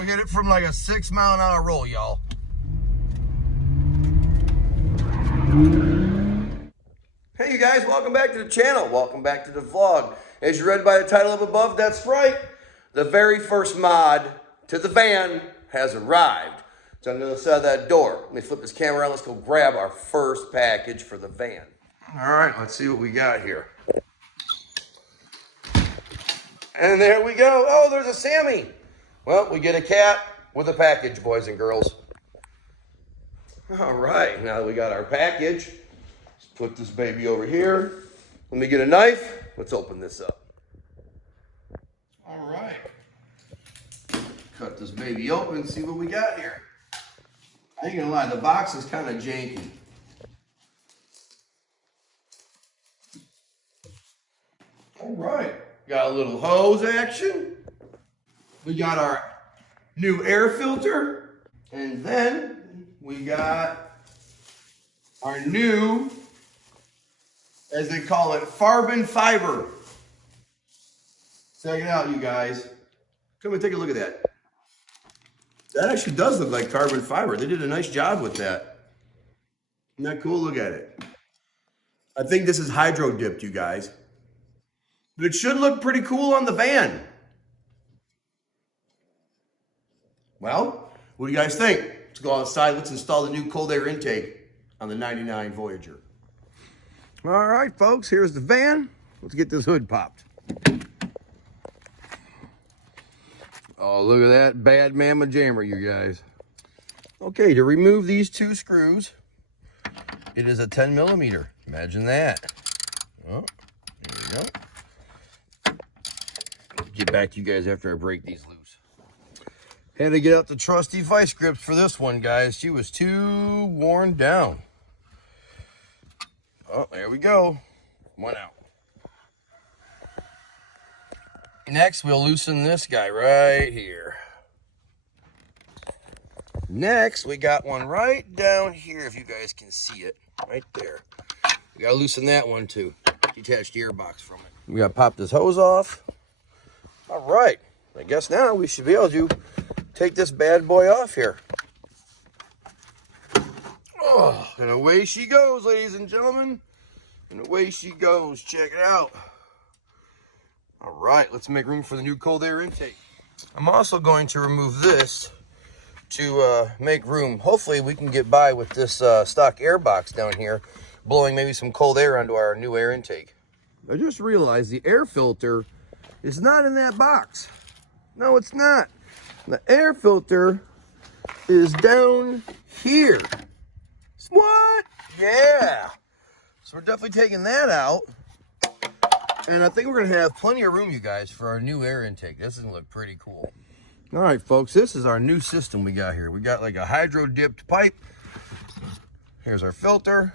We'll hit it from like a 6 mile an hour roll, y'all. Hey you guys, welcome back to the channel. Welcome back to the vlog. As you read by the title up above, that's right. The very first mod to the van has arrived. It's on the other side of that door. Let me flip this camera around. Let's go grab our first package for the van. All right, let's see what we got here. And there we go. Oh, there's a Sammy. Well, we get a cat with a package, boys and girls. All right, now that we got our package, let's put this baby over here. Let me get a knife. Let's open this up. All right. Cut this baby open and see what we got here. I ain't gonna lie, the box is kind of janky. All right, got a little hose action. We got our new air filter, and then we got our new, as they call it, carbon fiber. Check it out, you guys. Come and take a look at that. That actually does look like carbon fiber. They did a nice job with that. Isn't that cool? Look at it. I think this is hydro dipped, you guys. But it should look pretty cool on the van. Well, what do you guys think? Let's go outside. Let's install the new cold air intake on the 99 Voyager. All right, folks, here's the van. Let's get this hood popped. Oh, look at that bad mamma jammer, you guys. Okay, to remove these two screws, it is a 10 millimeter. Imagine that. Oh, there we go. Get back to you guys after I break these loose. Had to get out the trusty vice grips for this one, guys. She was too worn down. Oh, there we go. One out. Next, we'll loosen this guy right here. Next, we got one right down here, if you guys can see it. Right there. We gotta loosen that one too. Detach the gearbox from it. We gotta pop this hose off. All right. I guess now we should be able to take this bad boy off here. Oh, and away she goes, ladies and gentlemen. And away she goes. Check it out. All right, let's make room for the new cold air intake. I'm also going to remove this to make room. Hopefully we can get by with this stock air box down here, blowing maybe some cold air onto our new air intake. I just realized the air filter is not in that box. No, it's not. The air filter is down here. What? Yeah. So we're definitely taking that out. And I think we're gonna have plenty of room, you guys, for our new air intake. This is gonna look pretty cool. All right, folks, this is our new system we got here. We got like a hydro dipped pipe. Here's our filter.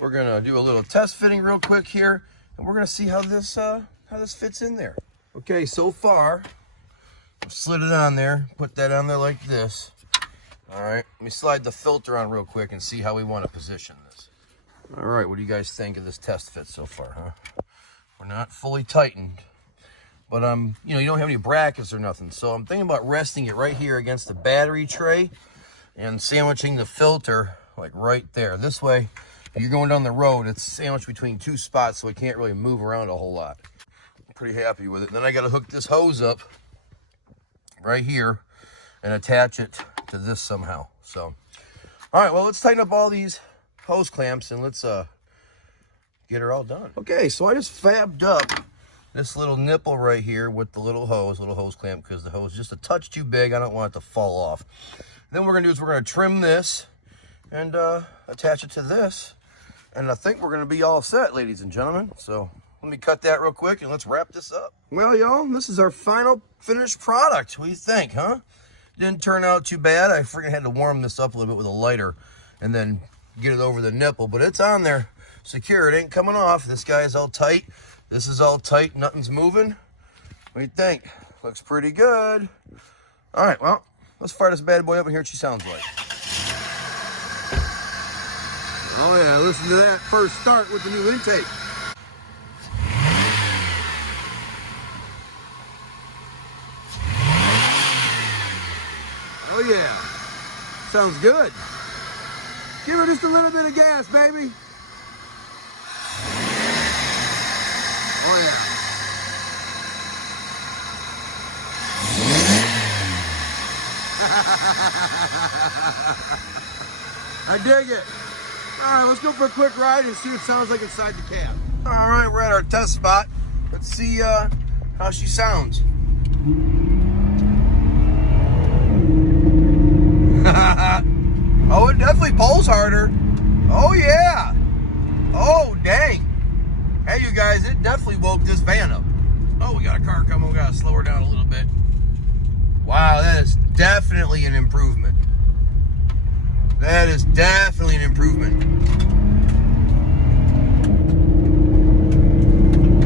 We're gonna do a little test fitting real quick here, and we're gonna see how this fits in there. Okay, so far, I've slid it on there, put that on there like this. All right, let me slide the filter on real quick and see how we want to position this. All right, what do you guys think of this test fit so far, huh? We're not fully tightened, but you know, you don't have any brackets or nothing, so I'm thinking about resting it right here against the battery tray and sandwiching the filter like right there. This way, if you're going down the road, it's sandwiched between two spots, so it can't really move around a whole lot. I'm pretty happy with it. Then I got to hook this hose up right here and attach it to this somehow. So, all right, well, let's tighten up all these hose clamps and let's get her all done. Okay, so I just fabbed up this little nipple right here with the little hose clamp, because the hose is just a touch too big. I don't want it to fall off. Then what we're gonna do is we're gonna trim this and attach it to this, and I think we're gonna be all set, ladies and gentlemen. So let me cut that real quick and let's wrap this up. Well, y'all, this is our final finished product. What do you think, huh? Didn't turn out too bad. I freaking had to warm this up a little bit with a lighter and then get it over the nipple, but it's on there secure. It ain't coming off. This guy is all tight. This is all tight. Nothing's moving. What do you think? Looks pretty good. All right, well, let's fire this bad boy up and hear what she sounds like. Oh yeah, listen to that first start with the new intake. Oh yeah. Sounds good. Give her just a little bit of gas, baby. Oh yeah. I dig it. All right, let's go for a quick ride and see what it sounds like inside the cab. All right, we're at our test spot. Let's see how she sounds. Oh, it definitely pulls harder. Oh yeah. Oh dang. Hey you guys, it definitely woke this van up. Oh, we got a car coming. We gotta slow her down a little bit. Wow, that is definitely an improvement. That is definitely an improvement.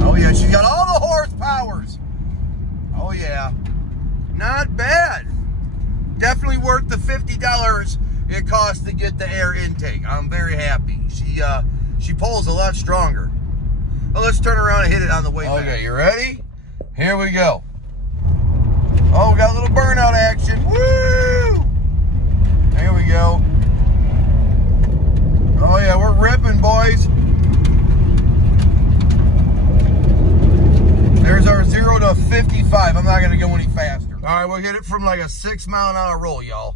Oh yeah, she's got all the horsepowers. Oh yeah, not bad. Definitely worth the $50 it costs to get the air intake. I'm very happy. She pulls a lot stronger. Well, let's turn around and hit it on the way back. Okay, you ready? Here we go. Oh, we got a little burnout action. Woo! There we go. Oh yeah, we're ripping, boys. There's our 0 to 55. I'm not gonna go any faster. All right, we'll hit it from like a 6 mile an hour roll, y'all.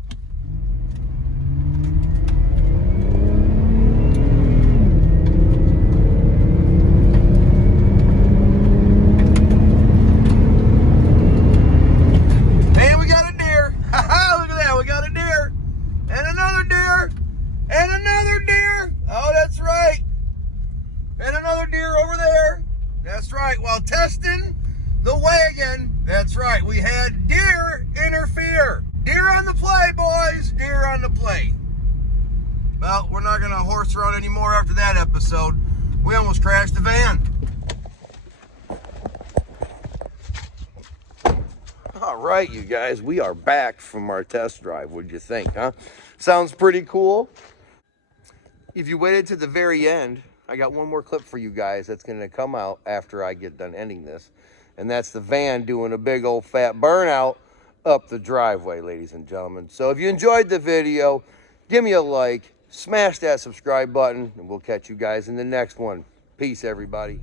That's right, while testing the wagon, that's right, we had deer interfere. Deer on the play, boys, deer on the play. Well, we're not gonna horse around anymore after that episode. We almost crashed the van. All right, you guys, we are back from our test drive. What'd you think, huh? Sounds pretty cool. If you waited to the very end, I got one more clip for you guys that's going to come out after I get done ending this. And that's the van doing a big old fat burnout up the driveway, ladies and gentlemen. So if you enjoyed the video, give me a like, smash that subscribe button, and we'll catch you guys in the next one. Peace, everybody.